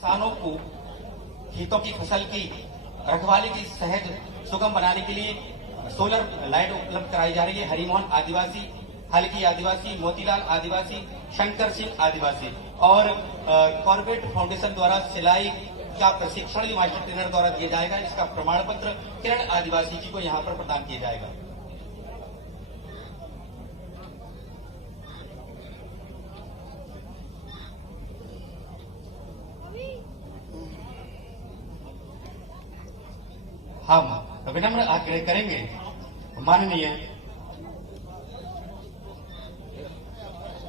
किसानों को खेतों की फसल की रखवाली की सहज सुगम बनाने के लिए सोलर लाइट उपलब्ध कराई जा रही है। हरिमोहन आदिवासी, हल्की आदिवासी, मोतीलाल आदिवासी, शंकर सिंह आदिवासी और कॉर्बेट फाउंडेशन द्वारा सिलाई का प्रशिक्षण मास्टर ट्रेनर द्वारा दिया जाएगा। इसका प्रमाण पत्र किरण आदिवासी जी को यहाँ पर प्रदान किया जाएगा। हम विनम्र आग्रह करेंगे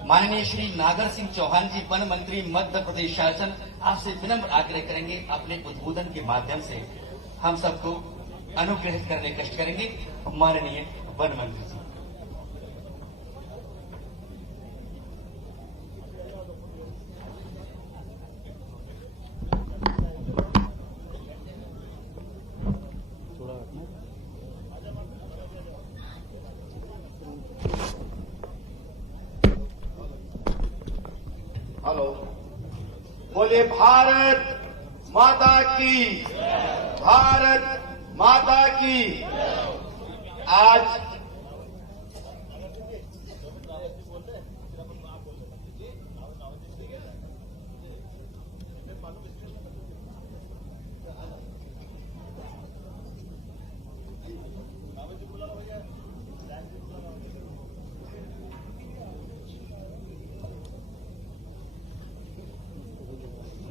माननीय श्री नागर सिंह चौहान जी, वन मंत्री मध्य प्रदेश शासन, आपसे विनम्र आग्रह करेंगे अपने उद्बोधन के माध्यम से हम सबको अनुग्रहित करने कष्ट करेंगे। माननीय वन मंत्री जी। हेलो, बोले भारत माता की, भारत माता की। आज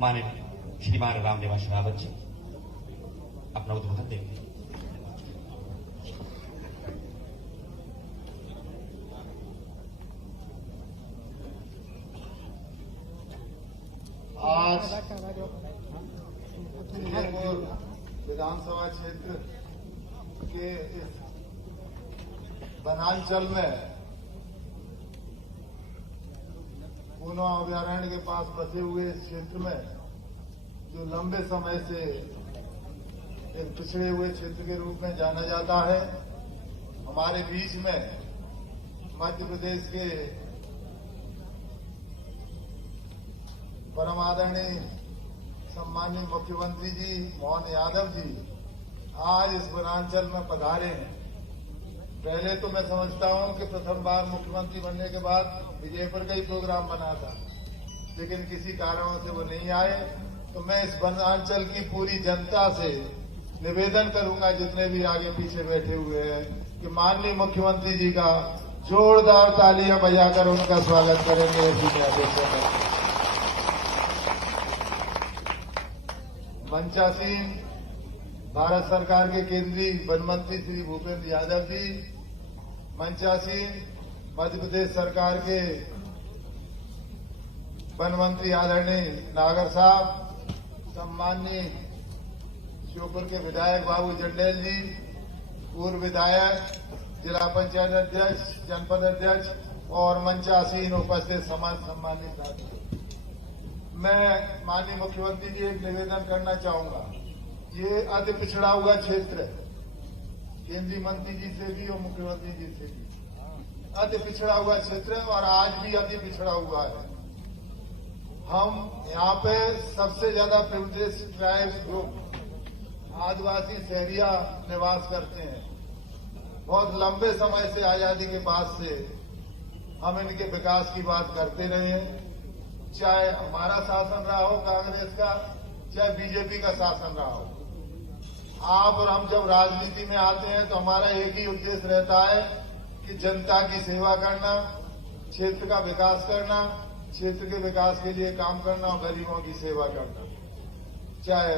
माननीय श्रीमान रामनिवास रावत जी अपना उद्बोधन देंगे। आज इंदौर विधानसभा क्षेत्र के इस वनांचल में ऊनो अभयारण्य के पास बसे हुए इस क्षेत्र में जो लंबे समय से एक पिछड़े हुए क्षेत्र के रूप में जाना जाता है, हमारे बीच में मध्य प्रदेश के परम आदरणीय सम्माननीय मुख्यमंत्री जी मोहन यादव जी आज इस वनांचल में पधारे हैं। पहले तो मैं समझता हूं कि प्रथम बार मुख्यमंत्री बनने के बाद विजयपुर का ही प्रोग्राम बना था, लेकिन किसी कारणों से वो नहीं आए। तो मैं इस वनांचल की पूरी जनता से निवेदन करूंगा, जितने भी आगे पीछे बैठे हुए हैं, कि माननीय मुख्यमंत्री जी का जोरदार तालियां बजाकर उनका स्वागत करेंगे। ऐसी मैं अपेक्षा करता हूं। मंचासीन भारत सरकार के केंद्रीय वन मंत्री श्री भूपेंद्र यादव जी, मंचासीन मध्य प्रदेश सरकार के वन मंत्री आदरणीय नागर साहब, सम्माननीय श्योपुर के विधायक बाबू जंडेल जी, पूर्व विधायक, जिला पंचायत अध्यक्ष, जनपद अध्यक्ष और मंचासीन उपस्थित समाज सम्मानित साथियों, मैं माननीय मुख्यमंत्री जी एक निवेदन करना चाहूंगा। ये अति पिछड़ा हुआ क्षेत्र है, केंद्रीय मंत्री जी से भी और मुख्यमंत्री जी से भी अति पिछड़ा हुआ क्षेत्र है और आज भी अति पिछड़ा हुआ है। हम यहाँ पे सबसे ज्यादा प्रिविलेज ट्राइब्स ग्रुप आदिवासी शहरिया निवास करते हैं। बहुत लंबे समय से आजादी के बाद से हम इनके विकास की बात करते रहे हैं, चाहे हमारा शासन रहा हो कांग्रेस का, चाहे बीजेपी का शासन रहा हो। आप और हम जब राजनीति में आते हैं तो हमारा एक ही उद्देश्य रहता है कि जनता की सेवा करना, क्षेत्र का विकास करना, क्षेत्र के विकास के लिए काम करना और गरीबों की सेवा करना। चाहे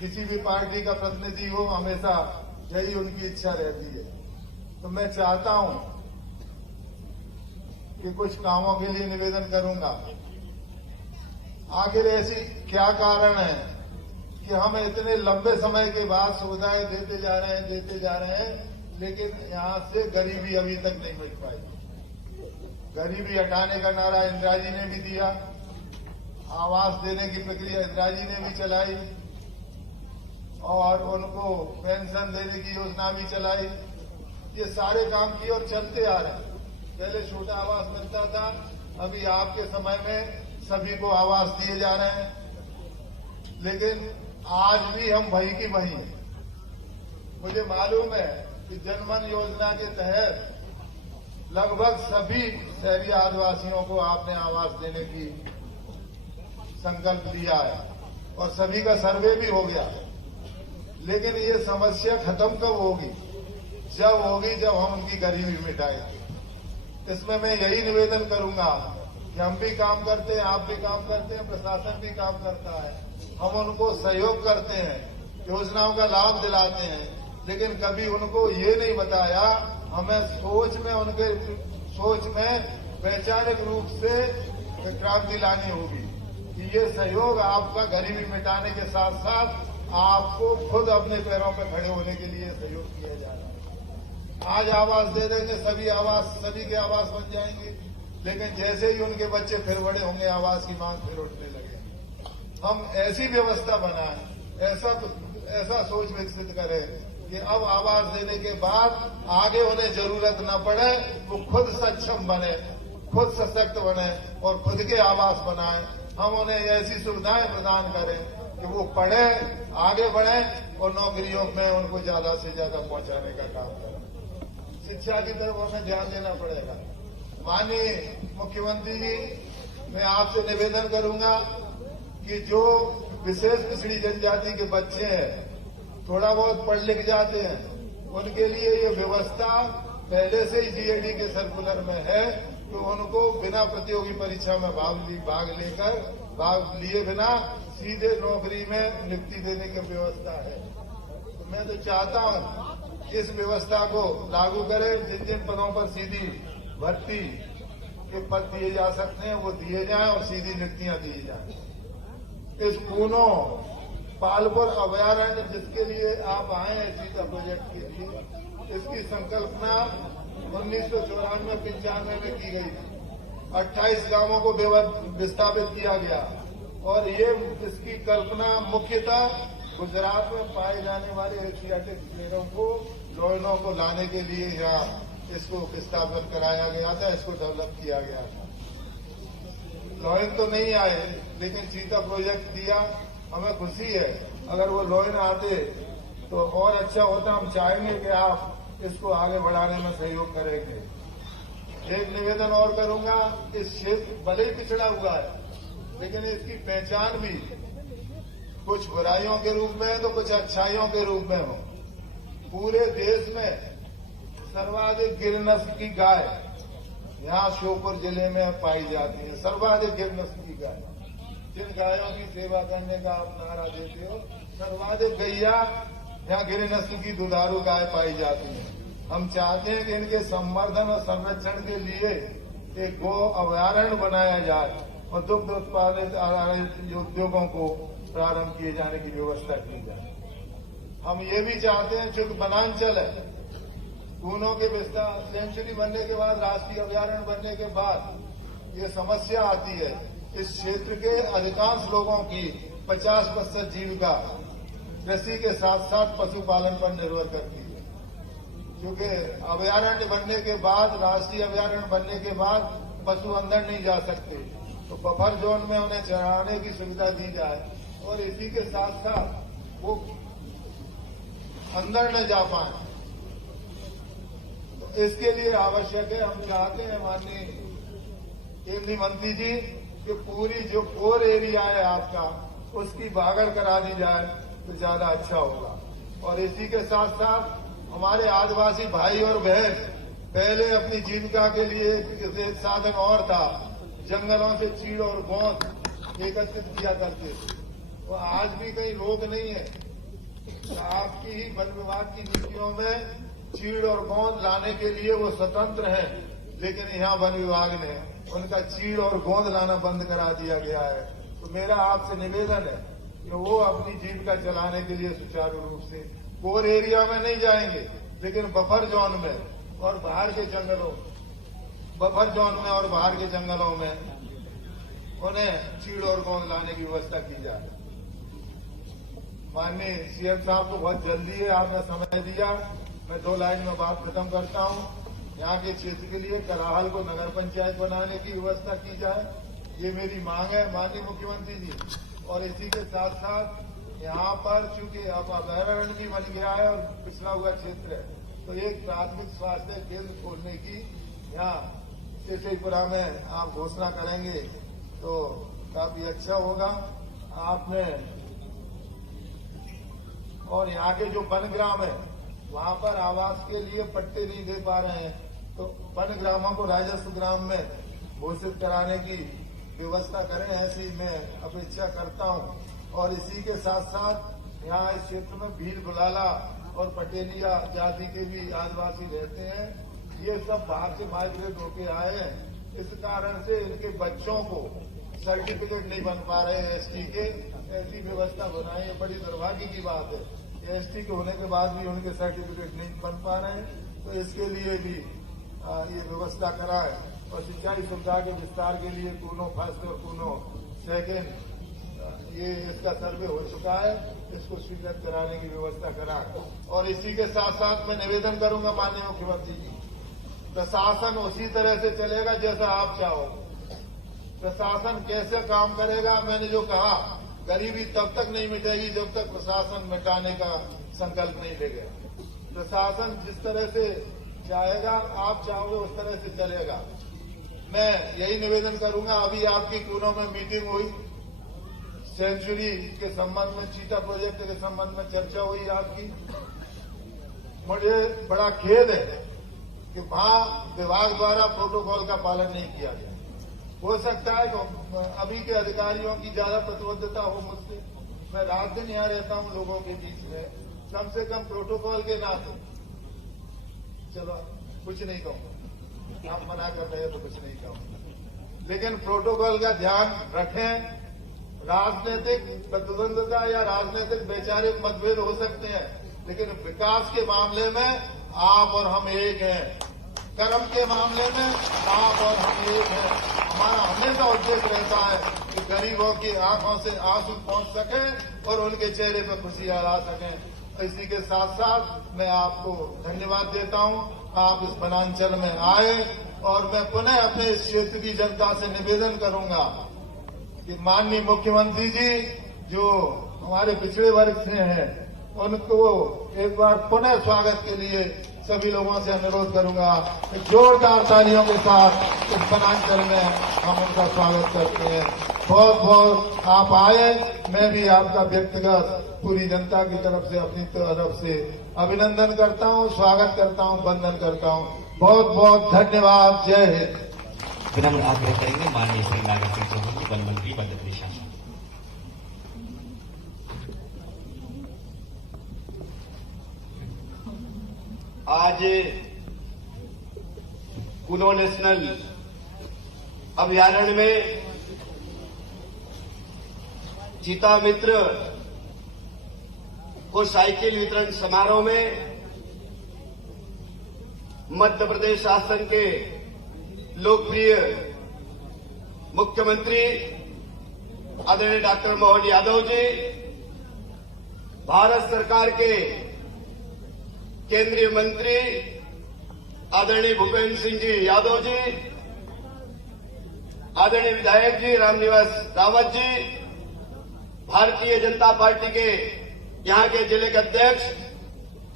किसी भी पार्टी का प्रतिनिधि हो, हमेशा यही उनकी इच्छा रहती है। तो मैं चाहता हूं कि कुछ कामों के लिए निवेदन करूंगा। आखिर ऐसी क्या कारण है कि हम इतने लंबे समय के बाद सुविधाएं देते जा रहे हैं, लेकिन यहां से गरीबी अभी तक नहीं मिट पाई। गरीबी हटाने का नारा इंदिरा जी ने भी दिया, आवास देने की प्रक्रिया इंदिरा जी ने भी चलाई और उनको पेंशन देने की योजना भी चलाई। ये सारे काम किए और चलते आ रहे हैं। पहले छोटा आवास मिलता था, अभी आपके समय में सभी को आवास दिए जा रहे हैं। लेकिन आज भी हम वहीं की वहीं हैं। मुझे मालूम है कि जनमन योजना के तहत लगभग सभी शहरी आदिवासियों को आपने आवास देने की संकल्प लिया है और सभी का सर्वे भी हो गया। लेकिन ये समस्या खत्म कब होगी? जब होगी जब हम उनकी गरीबी मिटाएंगे। इसमें मैं यही निवेदन करूंगा कि हम भी काम करते हैं, आप भी काम करते हैं, प्रशासन भी काम करता है, हम उनको सहयोग करते हैं, योजनाओं का लाभ दिलाते हैं, लेकिन कभी उनको ये नहीं बताया, हमें सोच में वैचारिक रूप से क्रांति लानी होगी कि ये सहयोग आपका गरीबी मिटाने के साथ साथ आपको खुद अपने पैरों पर खड़े होने के लिए सहयोग किया जा रहा है। आज आवास दे देंगे, सभी के आवास बन जाएंगे, लेकिन जैसे ही उनके बच्चे फिर बड़े होंगे आवास की मांग फिर उठने लगे। हम ऐसी व्यवस्था बनाएं, ऐसा सोच विकसित करें कि अब आवास देने के बाद आगे उन्हें जरूरत न पड़े, वो खुद सक्षम बने, खुद सशक्त बने और खुद के आवास बनाएं। हम उन्हें ऐसी सुविधाएं प्रदान करें कि वो पढ़े, आगे बढ़े और नौकरियों में उनको ज्यादा से ज्यादा पहुंचाने का काम करें। शिक्षा की तरफ हमें ध्यान देना पड़ेगा। माननीय मुख्यमंत्री जी, मैं आपसे निवेदन करूंगा कि जो विशेष पिछड़ी जनजाति के बच्चे हैं, थोड़ा बहुत पढ़ लिख जाते हैं, उनके लिए ये व्यवस्था पहले से ही जीएडी के सर्कुलर में है कि उनको बिना प्रतियोगी परीक्षा में भाग लिए बिना सीधे नौकरी में नियुक्ति देने की व्यवस्था है। तो मैं तो चाहता हूं इस व्यवस्था को लागू करें। जिन जिन पदों पर सीधी भर्ती के पद दिए जा सकते हैं वो दिए जाएं और सीधी नियुक्तियां दी जाएं। इस पूनो पालपुर अभयारण्य जिसके लिए आप आए हैं चीता प्रोजेक्ट के लिए, इसकी संकल्पना 1994-95 में की गई थी। 28 गांवों को विस्थापित किया गया और ये इसकी कल्पना मुख्यतः गुजरात में पाए जाने वाले एशियाटिक शेरों को, लोयनों को लाने के लिए यहाँ इसको विस्थापित कराया गया था, इसको डेवलप किया गया था। लोयन तो नहीं आए, लेकिन चीता प्रोजेक्ट दिया। हमें खुशी है, अगर वो लोयन आते तो और अच्छा होता। हम चाहेंगे कि आप इसको आगे बढ़ाने में सहयोग करेंगे। एक निवेदन और करूंगा, इस क्षेत्र भले ही पिछड़ा हुआ है, लेकिन इसकी पहचान भी कुछ बुराइयों के रूप में है तो कुछ अच्छाइयों के रूप में हो। पूरे देश में सर्वाधिक गिर नस्ल की गाय यहाँ श्योपुर जिले में पाई जाती है। सर्वाधिक गिर नस्ल की गाय, जिन गायों की सेवा करने का आप नारा देते हो, सर्वाधिक गैया यहाँ गिर नस्ल की दुधारू गाय पाई जाती है। हम चाहते हैं कि इनके संवर्धन और संरक्षण के लिए एक गो अभयारण्य बनाया जाए और दुग्ध उत्पादित उद्योगों को प्रारंभ किए जाने की व्यवस्था की जाए। हम ये भी चाहते हैं, चूंकि वनांचल है, ऊनों के विस्तार सेंचुरी बनने के बाद, राष्ट्रीय अभयारण्य बनने के बाद ये समस्या आती है। इस क्षेत्र के अधिकांश लोगों की 50% जीविका कृषि के साथ साथ पशुपालन पर निर्भर करती है। क्योंकि अभयारण्य बनने के बाद, राष्ट्रीय अभयारण्य बनने के बाद पशु अंदर नहीं जा सकते, तो बफर जोन में उन्हें चराने की सुविधा दी जाए और इसी के साथ साथ वो अंदर न जा पाए। तो इसके लिए आवश्यक है, हम चाहते हैं माननीय केंद्रीय मंत्री जी कि पूरी जो कोर एरिया है आपका, उसकी बागड़ करा दी जाए तो ज्यादा अच्छा होगा। और इसी के साथ साथ हमारे आदिवासी भाई और बहन पहले अपनी जीविका के लिए एक साधन और था, जंगलों से चीड़ और गोंद एकत्रित किया करते थे। वो आज भी कहीं रोक नहीं है। आपकी ही वन विभाग की नीतियों में चीड़ और गोंद लाने के लिए वो स्वतंत्र है, लेकिन यहाँ वन विभाग ने उनका चीड़ और गोंद लाना बंद करा दिया गया है। तो मेरा आपसे निवेदन है कि वो अपनी जीविका चलाने के लिए सुचारू रूप से कोर एरिया में नहीं जाएंगे, लेकिन बफर जोन में और बाहर के जंगलों, बफर जोन में और बाहर के जंगलों में उन्हें चीड़ और गोंद लाने की व्यवस्था की जाए। माननीय सीएम साहब को बहुत जल्दी है, आपने समय दिया। मैं 2 लाइन में बात खत्म करता हूं। यहाँ के क्षेत्र के लिए कलाहल को नगर पंचायत बनाने की व्यवस्था की जाए, ये मेरी मांग है माननीय मुख्यमंत्री जी। और इसी के साथ साथ यहाँ पर चूंकि अब अभयारण्य भी बन गया है और पिछड़ा हुआ क्षेत्र है, तो एक प्राथमिक स्वास्थ्य केंद्र खोलने की यहाँ शेषपुरा में आप घोषणा करेंगे तो काफी अच्छा होगा। आपने और यहाँ के जो वनग्राम है वहाँ पर आवास के लिए पट्टे नहीं दे पा रहे हैं, तो वनग्रामों को राजस्व ग्राम में घोषित कराने की व्यवस्था करें, ऐसी मैं अपेक्षा करता हूँ। और इसी के साथ साथ यहाँ इस क्षेत्र में भील बुलाला और पटेलिया जाति के भी आदिवासी रहते हैं, ये सब बाहर से माइग्रेट होके आए हैं, इस कारण से इनके बच्चों को सर्टिफिकेट नहीं बन पा रहे हैं एसटी के। ऐसी व्यवस्था बनाई है, बड़ी दुर्भाग्य की बात है। एसटी के होने के बाद भी उनके सर्टिफिकेट नहीं बन पा रहे हैं, तो इसके लिए भी ये व्यवस्था कराए। और सिंचाई सुविधा के विस्तार के लिए कूनो फर्स्ट और कूनो सेकेंड ये इसका सर्वे हो चुका है, इसको स्वीकृत कराने की व्यवस्था कराए। और इसी के साथ साथ मैं निवेदन करूंगा माननीय मुख्यमंत्री जी, प्रशासन उसी तरह से चलेगा जैसा आप चाहोगे। प्रशासन कैसे काम करेगा, मैंने जो कहा, गरीबी तब तक नहीं मिटेगी जब तक प्रशासन मिटाने का संकल्प नहीं लेगा। प्रशासन जिस तरह से चाहेगा, आप चाहोगे उस तरह से चलेगा। मैं यही निवेदन करूंगा, अभी आपकी कूनो में मीटिंग हुई, सेंचुरी के संबंध में, चीता प्रोजेक्ट के संबंध में चर्चा हुई आपकी। मुझे बड़ा खेद है कि वहां विभाग द्वारा प्रोटोकॉल का पालन नहीं किया गया। हो सकता है कि अभी के अधिकारियों की ज्यादा प्रतिबद्धता हो मुझसे, मैं रात दिन यहाँ रहता हूँ लोगों के बीच में, कम से कम प्रोटोकॉल के नाते, चलो कुछ नहीं कहूंगा, आप मना कर रहे हैं तो कुछ नहीं कहूंगा, लेकिन प्रोटोकॉल का ध्यान रखें। राजनीतिक प्रतिद्वंदता या राजनीतिक वैचारिक मतभेद हो सकते हैं, लेकिन विकास के मामले में आप और हम एक हैं, कर्म के मामले में आप और हम एक हैं। हमारा हमेशा उद्देश्य रहता है कि गरीबों की आंखों से आंसू पहुंच सके और उनके चेहरे पर खुशियां ला सकें। इसी के साथ साथ मैं आपको धन्यवाद देता हूं, आप इस वनांचल में आए, और मैं पुनः अपने इस क्षेत्र की जनता से निवेदन करूंगा कि माननीय मुख्यमंत्री जी जो हमारे पिछड़े वर्ग से हैं, उनको एक बार पुनः स्वागत के लिए सभी लोगों से अनुरोध करूंगा कि जोरदार तालियों के साथ इस वनांचल में हम उनका स्वागत करते हैं। बहुत बहुत आप आए, मैं भी आपका व्यक्तिगत पूरी जनता की तरफ से, अपनी तरफ से अभिनंदन करता हूं, स्वागत करता हूं, वंदन करता हूं। बहुत बहुत धन्यवाद। जय हिंद। विनम्र आग्रह करेंगे माननीय श्री नागर सिंह चौहान जी, वन मंत्री मध्य प्रदेश शासन। आज कूनो नेशनल अभयारण्य में चीता मित्र को साइकिल वितरण समारोह में मध्य प्रदेश शासन के लोकप्रिय मुख्यमंत्री आदरणीय डॉक्टर मोहन यादव जी, भारत सरकार के केंद्रीय मंत्री आदरणीय भूपेंद्र सिंह जी यादव जी, आदरणीय विधायक जी रामनिवास रावत जी, भारतीय जनता पार्टी के यहां के जिले के अध्यक्ष,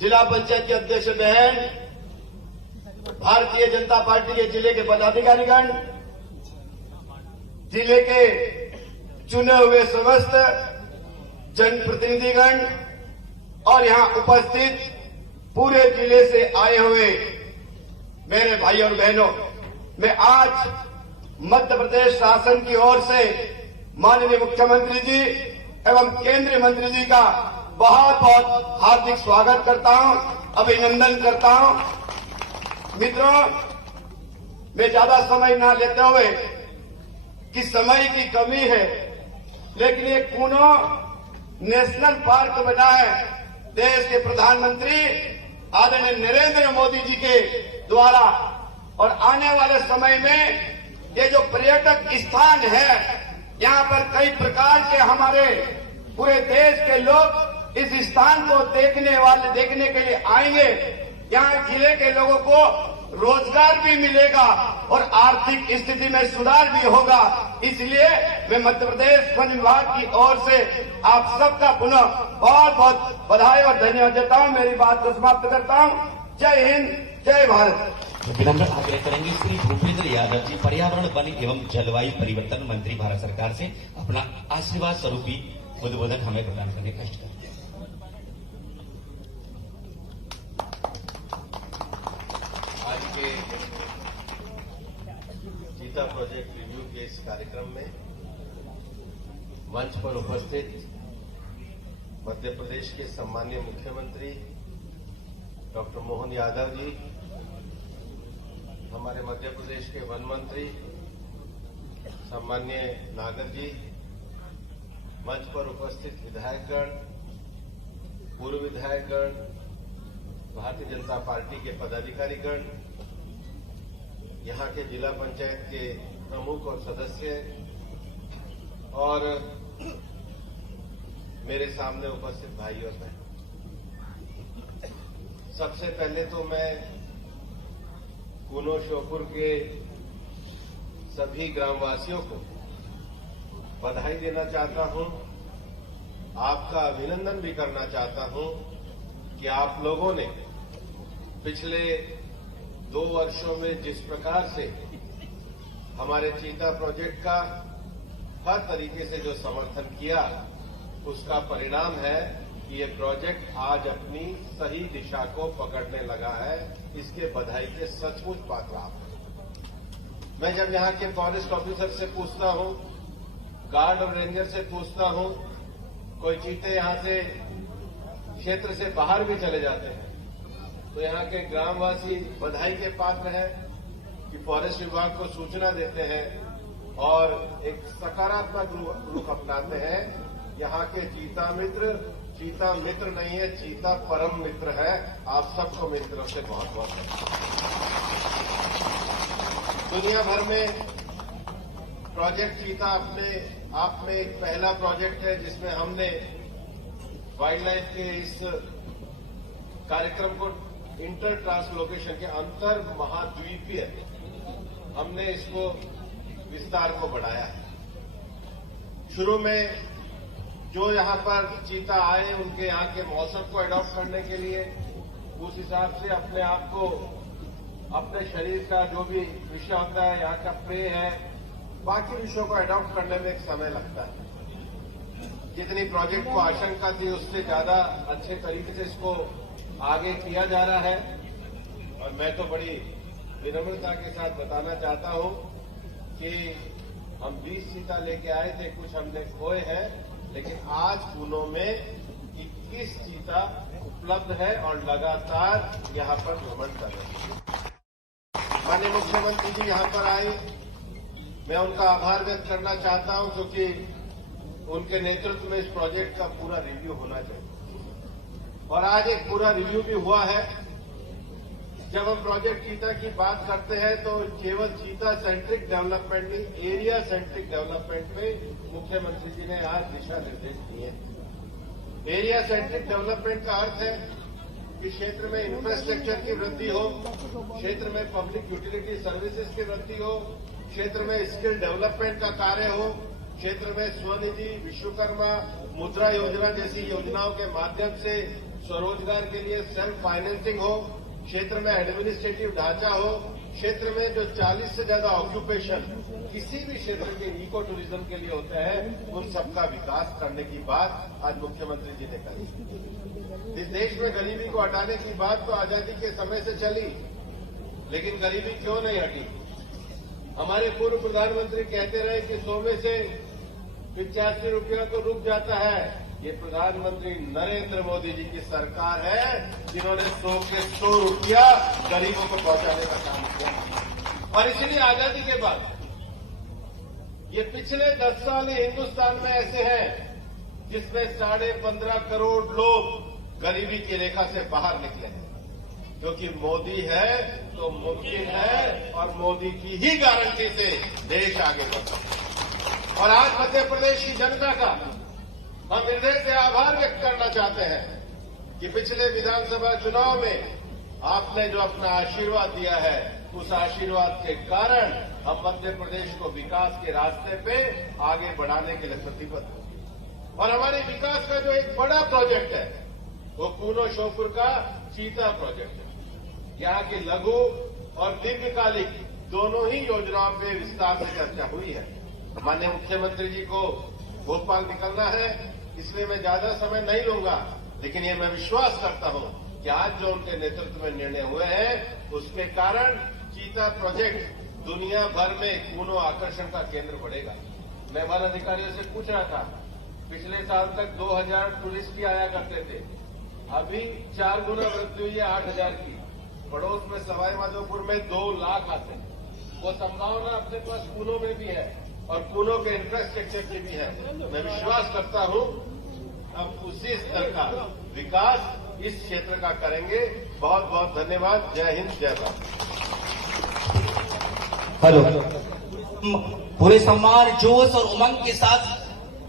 जिला पंचायत के अध्यक्ष बहन, भारतीय जनता पार्टी के जिले के पदाधिकारीगण, जिले के चुने हुए समस्त जनप्रतिनिधिगण और यहां उपस्थित पूरे जिले से आए हुए मेरे भाई और बहनों, मैं आज मध्य प्रदेश शासन की ओर से माननीय मुख्यमंत्री जी एवं केंद्रीय मंत्री जी का बहुत बहुत हार्दिक स्वागत करता हूं, अभिनंदन करता हूं। मित्रों, मैं ज्यादा समय ना लेते हुए कि समय की कमी है, लेकिन ये कूनो नेशनल पार्क बना है देश के प्रधानमंत्री आदरणीय नरेंद्र मोदी जी के द्वारा, और आने वाले समय में ये जो पर्यटक स्थान है, यहाँ पर कई प्रकार के हमारे पूरे देश के लोग इस स्थान को देखने के लिए आएंगे। यहाँ जिले के लोगों को रोजगार भी मिलेगा और आर्थिक स्थिति में सुधार भी होगा। इसलिए मैं मध्य प्रदेश वन विभाग की ओर से आप सबका पुनः बहुत बहुत बधाई और धन्यवाद देता हूं। मेरी बात को समाप्त करता हूं। जय हिंद, जय भारत। विनम्र आग्रह करेंगे श्री भूपेंद्र यादव जी, पर्यावरण वन एवं जलवायु परिवर्तन मंत्री भारत सरकार से अपना आशीर्वाद स्वरूपी उद्बोधन हमें प्रदान करने का कष्ट करते हैं। आज के चीता प्रोजेक्ट रिव्यू के इस कार्यक्रम में मंच पर उपस्थित मध्य प्रदेश के सम्मानीय मुख्यमंत्री डॉक्टर मोहन यादव जी, हमारे मध्य प्रदेश के वन मंत्री सम्मान्य नागर जी, मंच पर उपस्थित विधायकगण, पूर्व विधायकगण, भारतीय जनता पार्टी के पदाधिकारीगण, यहां के जिला पंचायत के प्रमुख और सदस्य और मेरे सामने उपस्थित भाई और बहन, सबसे पहले तो मैं कूनो श्योपुर के सभी ग्रामवासियों को बधाई देना चाहता हूं, आपका अभिनंदन भी करना चाहता हूं कि आप लोगों ने पिछले 2 वर्षों में जिस प्रकार से हमारे चीता प्रोजेक्ट का हर तरीके से जो समर्थन किया, उसका परिणाम है कि ये प्रोजेक्ट आज अपनी सही दिशा को पकड़ने लगा है। इसके बधाई के सचमुच पात्र आप हैं। मैं जब यहां के फॉरेस्ट ऑफिसर से पूछता हूं, गार्ड और रेंजर से पूछता हूं, कोई चीते यहां से क्षेत्र से बाहर भी चले जाते हैं, तो यहां के ग्रामवासी बधाई के पात्र हैं कि फॉरेस्ट विभाग को सूचना देते हैं और एक सकारात्मक रुख अपनाते हैं। यहां के चीता मित्र नहीं है, चीता परम मित्र है। आप सबको मेरी तरफ से बहुत बहुत दुनिया भर में प्रोजेक्ट चीता अपने आप में एक पहला प्रोजेक्ट है जिसमें हमने वाइल्ड लाइफ के इस कार्यक्रम को इंटर ट्रांसलोकेशन के अंतर महाद्वीपीय हमने इसको विस्तार को बढ़ाया है। शुरू में जो यहां पर चीता आए, उनके यहां के मौसम को अडॉप्ट करने के लिए उस हिसाब से अपने आप को, अपने शरीर का जो भी विषय होता है, यहाँ का प्रे है, बाकी विषयों को अडॉप्ट करने में एक समय लगता है। जितनी प्रोजेक्ट को आशंका थी उससे ज्यादा अच्छे तरीके से इसको आगे किया जा रहा है। और मैं तो बड़ी विनम्रता के साथ बताना चाहता हूं कि हम 20 चीता लेके आए थे, कुछ हमने खोए हैं, लेकिन आज कूनो में 21 चीता उपलब्ध है और लगातार यहां पर भ्रमण कर रहे हैं। माननीय मुख्यमंत्री जी यहां पर आए, मैं उनका आभार व्यक्त करना चाहता हूं क्योंकि उनके नेतृत्व में इस प्रोजेक्ट का पूरा रिव्यू होना चाहिए और आज एक पूरा रिव्यू भी हुआ है। जब हम प्रोजेक्ट चीता की बात करते हैं तो केवल चीता सेंट्रिक डेवलपमेंट नहीं, एरिया सेंट्रिक डेवलपमेंट में मुख्यमंत्री जी ने आज दिशा निर्देश दिए। एरिया सेंट्रिक डेवलपमेंट का अर्थ है कि क्षेत्र में इंफ्रास्ट्रक्चर की वृद्धि हो, क्षेत्र में पब्लिक यूटिलिटी सर्विसेज की वृद्धि हो, क्षेत्र में स्किल डेवलपमेंट का कार्य हो, क्षेत्र में स्वनिधि, विश्वकर्मा, मुद्रा योजना जैसी योजनाओं के माध्यम से स्वरोजगार के लिए सेल्फ फाइनेंसिंग हो, क्षेत्र में एडमिनिस्ट्रेटिव ढांचा हो, क्षेत्र में जो 40 से ज्यादा ऑक्यूपेशन किसी भी क्षेत्र के इको टूरिज्म के लिए होते हैं, उन सबका विकास करने की बात आज मुख्यमंत्री जी ने कही। इस देश में गरीबी को हटाने की बात तो आजादी के समय से चली, लेकिन गरीबी क्यों नहीं हटी? हमारे पूर्व प्रधानमंत्री कहते रहे कि 100 में से 85 रुपया तो रुक जाता है। ये प्रधानमंत्री नरेंद्र मोदी जी की सरकार है जिन्होंने 100 के 100 रुपया गरीबों को पहुंचाने का काम किया। और इसलिए आजादी के बाद ये पिछले 10 साल हिंदुस्तान में ऐसे हैं जिसमें 15.5 करोड़ लोग गरीबी की रेखा से बाहर निकले हैं, क्योंकि मोदी है तो मुमकिन है और मोदी की ही गारंटी से देश आगे बढ़ता है। और आज मध्य प्रदेश की जनता का हम हृदय से आभार व्यक्त करना चाहते हैं कि पिछले विधानसभा चुनाव में आपने जो अपना आशीर्वाद दिया है, उस आशीर्वाद के कारण हम मध्य प्रदेश को विकास के रास्ते पे आगे बढ़ाने के लिए प्रतिबद्ध हैं। और हमारे विकास का जो एक बड़ा प्रोजेक्ट है वो कूनो श्योपुर का चीता प्रोजेक्ट है। यहाँ की लघु और दीर्घकालिक दोनों ही योजनाओं पे विस्तार से चर्चा हुई है। माननीय मुख्यमंत्री जी को भोपाल निकलना है, इसलिए मैं ज्यादा समय नहीं लूंगा, लेकिन ये मैं विश्वास करता हूं कि आज जो उनके नेतृत्व में निर्णय हुए हैं उसके कारण चीता प्रोजेक्ट दुनिया भर में कूनो आकर्षण का केंद्र बढ़ेगा। मैं वन अधिकारियों से पूछ रहा था, पिछले साल तक 2000 टूरिस्ट ही आया करते थे, अभी 4 गुना वृद्धि हुई है 8000 की। पड़ोस में सवाई माधोपुर में 2 लाख आते हैं। वो संभावना अपने पास कूनो में भी है और कूनो के इंफ्रास्ट्रक्चर की भी है। मैं विश्वास करता हूं अब उसी स्तर का विकास इस क्षेत्र का करेंगे। बहुत बहुत धन्यवाद। जय हिंद, जय भारत। हेलो, पूरे सम्मान, जोश और उमंग के साथ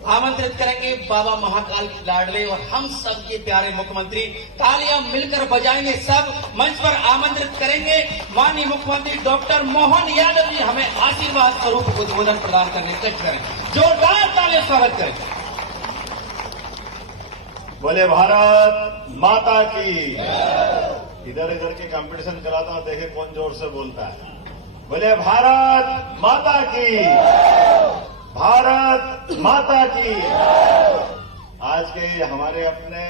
आमंत्रित करेंगे बाबा महाकाल लाडले और हम सब के प्यारे मुख्यमंत्री। तालियां मिलकर बजाएंगे, सब मंच पर आमंत्रित करेंगे माननीय मुख्यमंत्री डॉक्टर मोहन यादव जी हमें आशीर्वाद स्वरूप उद्बोधन प्रदान करने तक करें। जोरदार तालियां स्वागत करें। बोले भारत माता की। इधर इधर के कंपटीशन कराता हूं, देखे कौन जोर से बोलता है। बोले भारत माता की, भारत माता की। आज के हमारे अपने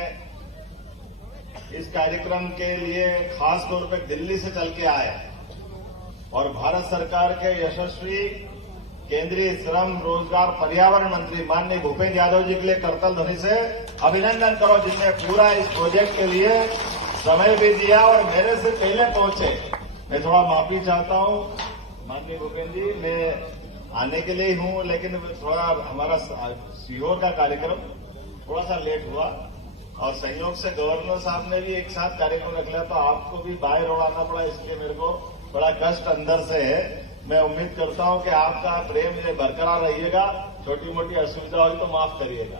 इस कार्यक्रम के लिए खास तौर पे दिल्ली से चल के आए और भारत सरकार के यशस्वी केंद्रीय श्रम रोजगार पर्यावरण मंत्री माननीय भूपेंद्र यादव जी के लिए करतल ध्वनि से अभिनंदन करो, जिनने पूरा इस प्रोजेक्ट के लिए समय भी दिया और मेरे से पहले पहुंचे। मैं थोड़ा माफी चाहता हूं माननीय भूपेंद्र जी, मैं आने के लिए ही हूं, लेकिन थोड़ा हमारा सीहोर का कार्यक्रम थोड़ा सा लेट हुआ और संयोग से गवर्नर साहब ने भी एक साथ कार्यक्रम रख लिया, तो आपको भी बाहर उड़ाना पड़ा, इसलिए मेरे को बड़ा कष्ट अंदर से है। मैं उम्मीद करता हूं कि आपका प्रेम ये बरकरार रहिएगा, छोटी मोटी असुविधा होगी तो माफ करिएगा,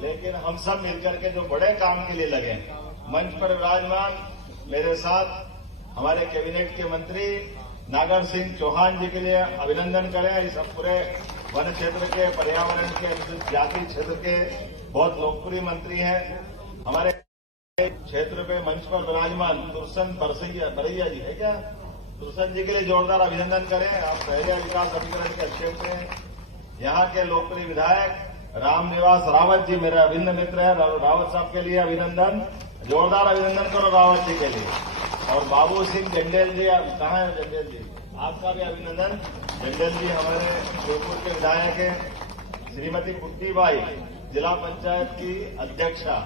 लेकिन हम सब मिलकर के जो बड़े काम के लिए लगे, मंच पर विराजमान मेरे साथ हमारे कैबिनेट के मंत्री नागर सिंह चौहान जी के लिए अभिनंदन करें। इस पूरे वन क्षेत्र के, पर्यावरण के, अनुसूचित जाति क्षेत्र के बहुत लोकप्रिय मंत्री हैं। हमारे क्षेत्र पे मंच पर विराजमान तुरसन बरैया जी है क्या, तुरसन जी के लिए जोरदार अभिनंदन करें। आप शहरी विकास अभिकरण के अध्यक्ष हैं। यहाँ के लोकप्रिय विधायक रामनिवास रावत जी मेरे अभिन्न मित्र है, रावत साहब के लिए अभिनंदन, जोरदार अभिनंदन करो रावत जी के लिए। और बाबू सिंह जंडेल जी, कहाँ है जंडेल जी, आपका भी अभिनंदन। जंडेल जी हमारे श्योपुर के विधायक हैं। श्रीमती कुट्टीबाई जिला पंचायत की अध्यक्षा,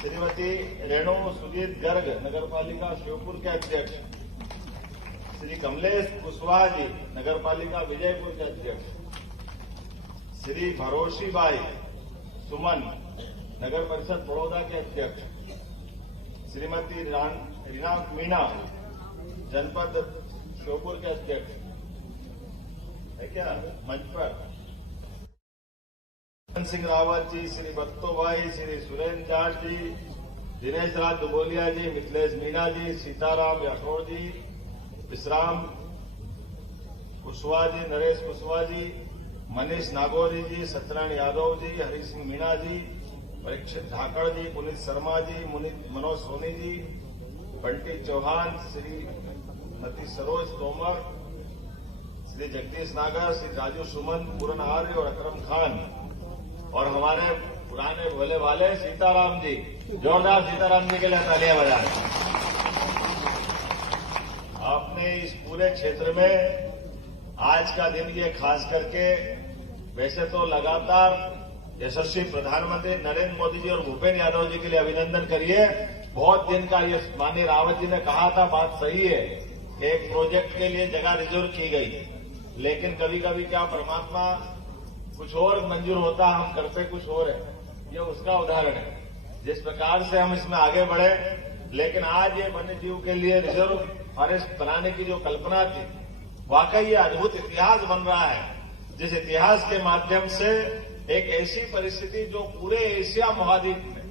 श्रीमती रेणु सुजीत गर्ग नगर पालिका श्योपुर के अध्यक्ष, श्री कमलेश कुशवाहा जी नगर पालिका विजयपुर के अध्यक्ष, श्री भरोशीबाई सुमन नगर परिषद बड़ौदा के अध्यक्ष, श्रीमती रीना मीना जनपद श्योपुर के अध्यक्ष है क्या मंच पर, सिंह रावत जी, श्री बत्तो भाई, श्री सुरेंद्र जाट जी, दिनेश राज दुबोलिया जी, मिथिलेश मीना जी, सीताराम राठौड़ जी, विश्राम कुशवाहा जी, नरेश कुशवाहा जी, मनीष नागौरी जी, सत्यनारायण यादव जी, हरि सिंह मीणा जी, परीक्षित धाकड़ जी, पुनीत शर्मा जी, मनोज सोनी जी, बंटी चौहान, श्रीमती सरोज तोमर, श्री जगदीश नागर, श्री राजू सुमन, पूरन आर्य और अकरम खान, और हमारे पुराने भोले वाले सीताराम जी। जोरदार सीताराम जी के लिए तालियां बजाएं। आपने इस पूरे क्षेत्र में आज का दिन ये खास करके, वैसे तो लगातार यशस्वी प्रधानमंत्री नरेंद्र मोदी जी और भूपेंद्र यादव जी के लिए अभिनंदन करिए। बहुत दिन का ये माननीय रावत जी ने कहा था, बात सही है, एक प्रोजेक्ट के लिए जगह रिजर्व की गई, लेकिन कभी कभी क्या परमात्मा कुछ और मंजूर होता, हम करते कुछ और है। ये उसका उदाहरण है जिस प्रकार से हम इसमें आगे बढ़े। लेकिन आज ये वन्य जीव के लिए रिजर्व फॉरेस्ट बनाने की जो कल्पना थी, वाकई ये अद्भुत इतिहास बन रहा है, जिस इतिहास के माध्यम से एक ऐसी परिस्थिति जो पूरे एशिया महाद्वीप में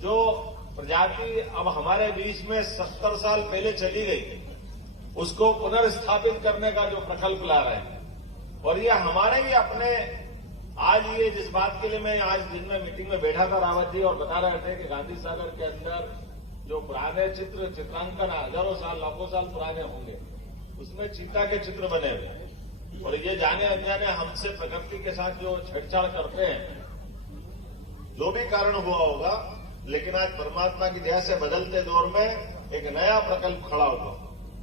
जो प्रजाति अब हमारे बीच में 70 साल पहले चली गई, उसको पुनर्स्थापित करने का जो प्रकल्प ला रहे हैं। और ये हमारे भी अपने, आज ये जिस बात के लिए मैं आज दिन में मीटिंग में बैठा था रावत जी, और बता रहे थे कि गांधी सागर के अंदर जो पुराने चित्रांकन हजारों साल लाखों साल पुराने होंगे, उसमें चीता के चित्र बने हुए। और ये जाने अनजाने हमसे प्रकृति के साथ जो छेड़छाड़ करते हैं, जो भी कारण हुआ होगा, लेकिन आज परमात्मा की दया से बदलते दौर में एक नया प्रकल्प खड़ा हुआ।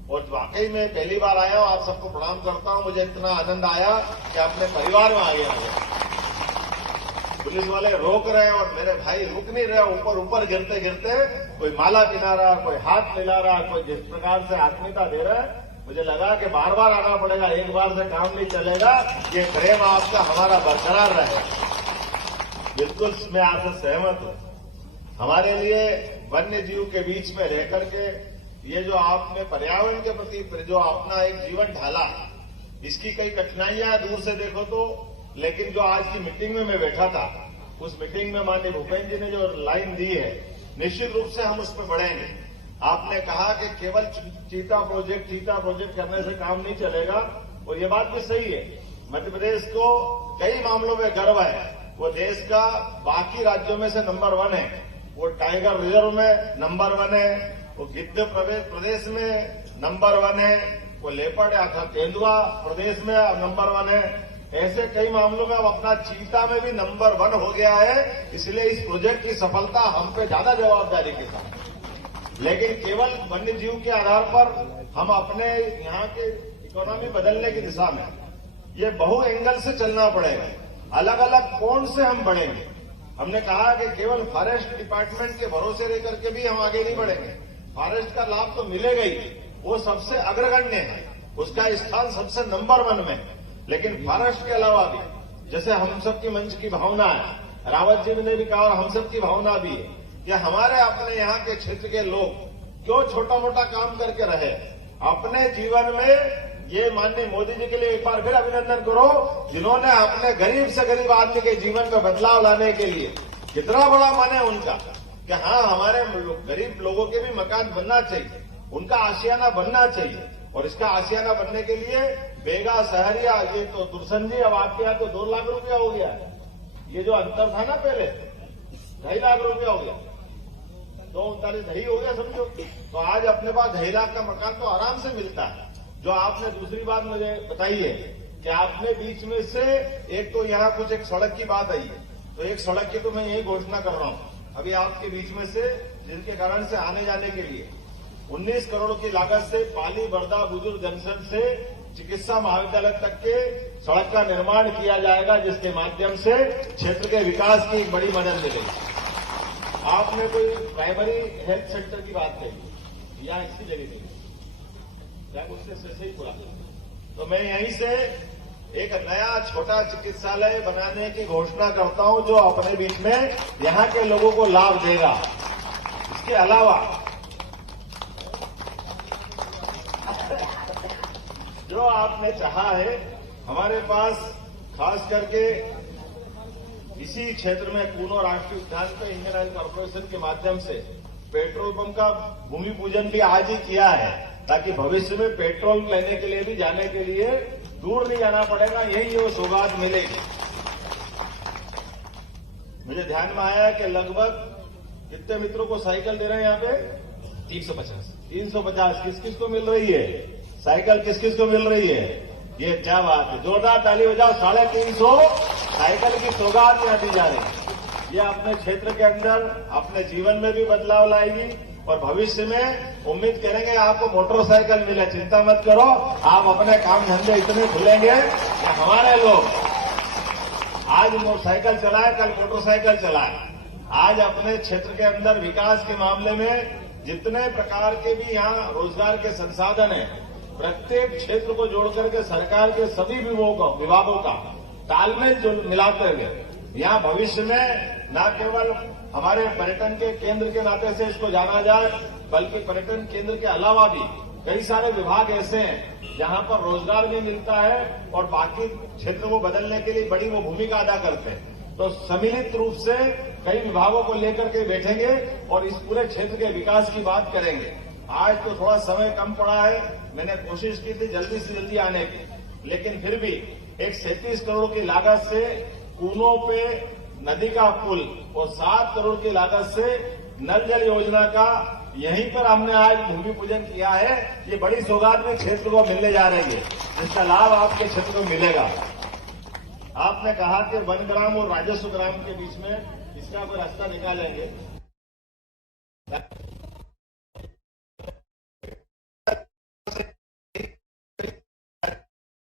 और वाकई में पहली बार आया हूं, आप सबको प्रणाम करता हूं। मुझे इतना आनंद आया कि अपने परिवार में आ गया। पुलिस वाले रोक रहे हैं और मेरे भाई रुक नहीं रहे, ऊपर ऊपर गिरते गिरते कोई माला पिला रहा, कोई हाथ मिला रहा, कोई जिस प्रकार से आत्मीयता दे रहा है। मुझे लगा कि बार बार आना पड़ेगा, एक बार से काम नहीं चलेगा, ये प्रेम आपका हमारा बरकरार रहे। बिल्कुल मैं आपसे सहमत हूं। हमारे लिए वन्य जीव के बीच में रह करके ये जो आपने पर्यावरण के प्रति जो अपना एक जीवन ढाला, इसकी कई कठिनाइयां दूर से देखो तो, लेकिन जो आज की मीटिंग में मैं बैठा था, उस मीटिंग में माननीय भूपेन्द्र जी ने जो लाइन दी है, निश्चित रूप से हम उस पर बढ़ेंगे। आपने कहा कि केवल चीता प्रोजेक्ट करने से काम नहीं चलेगा, और ये बात भी सही है। मध्य प्रदेश को कई मामलों में गर्व है, वो देश का बाकी राज्यों में से नंबर 1 है। वो टाइगर रिजर्व में नंबर 1 है, वो गिद्ध प्रदेश में नंबर 1 है, वो लेपर्ड या तेंदुआ प्रदेश में नंबर 1 है। ऐसे कई मामलों में अब अपना चीता में भी नंबर 1 हो गया है। इसलिए इस प्रोजेक्ट की सफलता हम पे ज्यादा जवाबदारी के साथ। लेकिन केवल वन्य जीव के आधार पर हम अपने यहाँ के इकोनॉमी बदलने की दिशा में ये बहु एंगल से चलना पड़ेगा। अलग अलग कोण से हम बढ़ेंगे। हमने कहा कि केवल फॉरेस्ट डिपार्टमेंट के भरोसे रह करके भी हम आगे नहीं बढ़ेंगे। फॉरेस्ट का लाभ तो मिलेगा ही, वो सबसे अग्रगण्य है, उसका स्थान सबसे नंबर 1 में। लेकिन फॉरेस्ट के अलावा भी, जैसे हम सबकी मंच की भावना है, रावत जी ने भी कहा और हम सबकी भावना भी है कि हमारे अपने यहाँ के क्षेत्र के लोग क्यों छोटा मोटा काम करके रहे अपने जीवन में। ये माननीय मोदी जी के लिए एक बार फिर अभिनंदन करो, जिन्होंने अपने गरीब से गरीब आदमी के जीवन में बदलाव लाने के लिए कितना बड़ा मन है उनका कि हाँ, हमारे गरीब लोगों के भी मकान बनना चाहिए, उनका आशियाना बनना चाहिए। और इसका आशियाना बनने के लिए बेगा सहरिया, ये तो दुर्सन जी, अब आपके यहाँ तो 2 लाख रुपया हो गया है। ये जो अंतर था ना पहले 2.5 लाख रुपया हो गया, 239 हो गया समझो। तो आज अपने पास 2.5 लाख का मकान तो आराम से मिलता है। जो आपने दूसरी बात मुझे बताई है कि आपने बीच में से एक तो यहाँ कुछ एक सड़क की बात आई है, तो एक सड़क की तो मैं यही घोषणा कर रहा हूँ अभी आपके बीच में से, जिनके कारण से आने जाने के लिए 19 करोड़ की लागत से पाली बर्दा बुजुर्ग जंक्शन से चिकित्सा महाविद्यालय तक के सड़क का निर्माण किया जाएगा, जिसके माध्यम से क्षेत्र के विकास की एक बड़ी मदद मिलेगी। आपने कोई प्राइमरी हेल्थ सेंटर की बात कही या इसी जगह की, उससे ही पूरा। तो मैं यहीं से एक नया छोटा चिकित्सालय बनाने की घोषणा करता हूं, जो अपने बीच में यहां के लोगों को लाभ देगा। इसके अलावा जो आपने चाहा है, हमारे पास खास करके इसी क्षेत्र में कूनो राष्ट्रीय उद्यान पे इंडियन ऑयल कॉर्पोरेशन के माध्यम से पेट्रोल पंप का भूमि पूजन भी आज ही किया है, ताकि भविष्य में पेट्रोल लेने के लिए भी जाने के लिए दूर नहीं जाना पड़ेगा, यही वो सौगात मिलेगी। मुझे ध्यान में आया कि लगभग कितने मित्रों को साइकिल दे रहे हैं यहाँ पे 350 किस किस को मिल रही है साइकिल, किस किस को मिल रही है? ये क्या बात है, जोरदार ताली बजाओ। 350 साइकिल की सौगात यहाँ दी जा रही है। ये अपने क्षेत्र के अंदर अपने जीवन में भी बदलाव लाएगी और भविष्य में उम्मीद करेंगे आपको मोटरसाइकिल मिले। चिंता मत करो, आप अपने काम धंधे इतने खुलेंगे कि हमारे लोग आज मोटरसाइकिल चलाए, कल मोटरसाइकिल चलाए। आज अपने क्षेत्र के अंदर विकास के मामले में जितने प्रकार के भी यहाँ रोजगार के संसाधन हैं, प्रत्येक क्षेत्र को जोड़कर के सरकार के सभी विभागों का तालमेल मिलाते हुए यहाँ भविष्य में न केवल हमारे पर्यटन के केंद्र के नाते से इसको जाना जाए, बल्कि पर्यटन केंद्र के अलावा भी कई सारे विभाग ऐसे हैं जहां पर रोजगार भी मिलता है और बाकी क्षेत्र को बदलने के लिए बड़ी वो भूमिका अदा करते हैं। तो सम्मिलित रूप से कई विभागों को लेकर के बैठेंगे और इस पूरे क्षेत्र के विकास की बात करेंगे। आज तो थोड़ा समय कम पड़ा है, मैंने कोशिश की थी जल्दी से जल्दी आने की, लेकिन फिर भी एक 37 करोड़ की लागत से कूनों पे नदी का पुल और 7 करोड़ की लागत से नल जल योजना का यहीं पर हमने आज भूमि पूजन किया है। ये बड़ी सौगात भी क्षेत्र को मिलने जा रही है, जिसका लाभ आपके क्षेत्र को मिलेगा। आपने कहा कि वन ग्राम और राजस्व ग्राम के बीच में इसका कोई रास्ता निकालेंगे।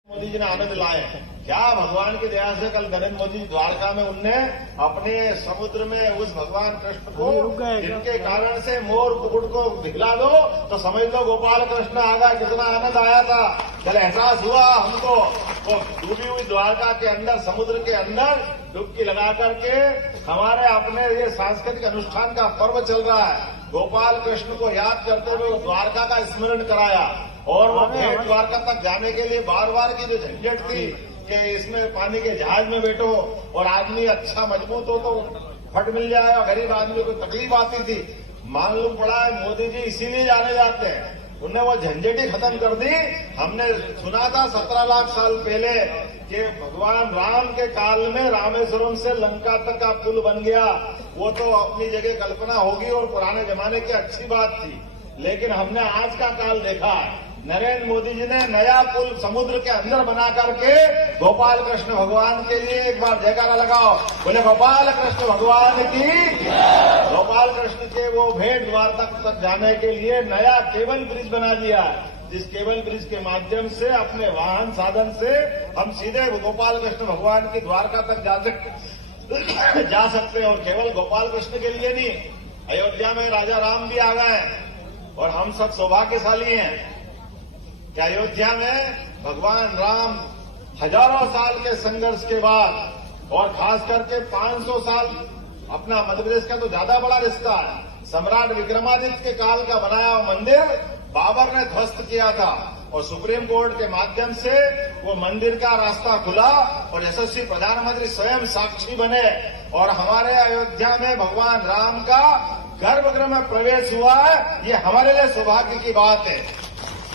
मोदी जी ने आनंद लाए। क्या भगवान की दया से कल नरेंद्र मोदी द्वारका में उनने अपने समुद्र में उस भगवान कृष्ण को, जिनके कारण से मोर कुकुट को दिखला दो तो समझ लो गोपाल कृष्ण आ गया। कितना आनंद आया था, कल एहसास हुआ हमको। वो डूबी हुई द्वारका के अंदर, समुद्र के अंदर डुबकी लगा करके हमारे अपने ये सांस्कृतिक अनुष्ठान का पर्व चल रहा है। गोपाल कृष्ण को याद करते हुए द्वारका का स्मरण कराया और वो भेंट द्वारका तक जाने के लिए बार बार की जो झंझट थी कि इसमें पानी के जहाज में बैठो और आदमी अच्छा मजबूत हो तो फट मिल जाए और गरीब आदमी को तकलीफ आती थी, मालूम पड़ा है मोदी जी इसीलिए जाने जाते हैं। उन्हें वो झंझट ही खत्म कर दी। हमने सुना था 17 लाख साल पहले कि भगवान राम के काल में रामेश्वरम से लंका तक का पुल बन गया। वो तो अपनी जगह कल्पना होगी और पुराने जमाने की अच्छी बात थी, लेकिन हमने आज का काल देखा है। नरेंद्र मोदी जी ने नया पुल समुद्र के अंदर बना करके गोपाल कृष्ण भगवान के लिए एक बार जयकारा लगाओ, बोले गोपाल कृष्ण भगवान की। गोपाल कृष्ण के वो भेंट द्वारका तक जाने के लिए नया केबल ब्रिज बना दिया है, जिस केबल ब्रिज के माध्यम से अपने वाहन साधन से हम सीधे गोपाल कृष्ण भगवान की द्वारका तक जा सकते हैं। और केवल गोपाल कृष्ण के लिए नहीं, अयोध्या में राजा राम भी आ गए और हम सब सौभाग्यशाली हैं कि अयोध्या में भगवान राम हजारों साल के संघर्ष के बाद और खास करके 500 साल, अपना मध्य प्रदेश का तो ज्यादा बड़ा रिश्ता है, सम्राट विक्रमादित्य के काल का बनाया हुआ मंदिर बाबर ने ध्वस्त किया था और सुप्रीम कोर्ट के माध्यम से वो मंदिर का रास्ता खुला और यशस्वी प्रधानमंत्री स्वयं साक्षी बने और हमारे अयोध्या में भगवान राम का गर्भगृह में प्रवेश हुआ है। ये हमारे लिए सौभाग्य की बात है।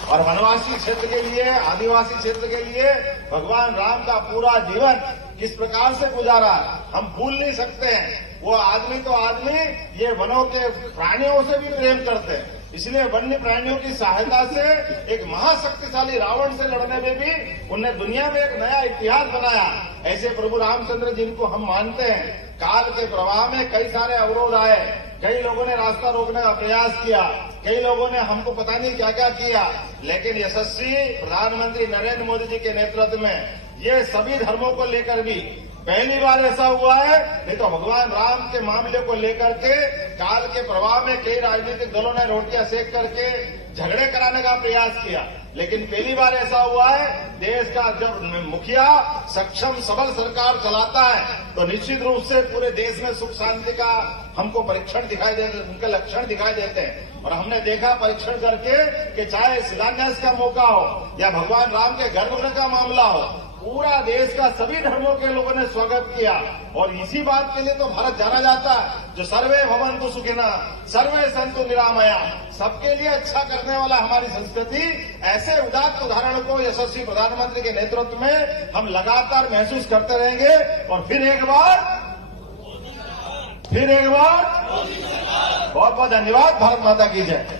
और वनवासी क्षेत्र के लिए, आदिवासी क्षेत्र के लिए भगवान राम का पूरा जीवन किस प्रकार से गुजारा हम भूल नहीं सकते हैं। वो आदमी तो आदमी ये वनों के प्राणियों से भी प्रेम करते हैं, इसलिए वन्य प्राणियों की सहायता से एक महाशक्तिशाली रावण से लड़ने में भी उन्हें दुनिया में एक नया इतिहास बनाया। ऐसे प्रभु रामचंद्र जिनको हम मानते हैं, काल के प्रवाह में कई सारे अवरोध आए, कई लोगों ने रास्ता रोकने का प्रयास किया, कई लोगों ने हमको पता नहीं क्या क्या किया, लेकिन यशस्वी प्रधानमंत्री नरेंद्र मोदी जी के नेतृत्व में ये सभी धर्मों को लेकर भी पहली बार ऐसा हुआ है। नहीं तो भगवान राम के मामले को लेकर के काल के प्रवाह में कई राजनीतिक दलों ने रोटियां सेक करके झगड़े कराने का प्रयास किया, लेकिन पहली बार ऐसा हुआ है। देश का जब मुखिया सक्षम सबल सरकार चलाता है तो निश्चित रूप से पूरे देश में सुख शांति का हमको परीक्षण दिखाई देते, उनके लक्षण दिखाई देते हैं। और हमने देखा परीक्षण करके कि चाहे शिलान्यास का मौका हो या भगवान राम के गर्भगृह का मामला हो, पूरा देश का सभी धर्मों के लोगों ने स्वागत किया। और इसी बात के लिए तो भारत जाना जाता है, जो सर्वे भवन्तु सुखिनः, सर्वे सन्तु निरामया, सबके लिए अच्छा करने वाला हमारी संस्कृति। ऐसे उदात्त उदाहरण को यशस्वी प्रधानमंत्री के नेतृत्व में हम लगातार महसूस करते रहेंगे। और फिर एक बार बहुत बहुत धन्यवाद। भारत माता की जय।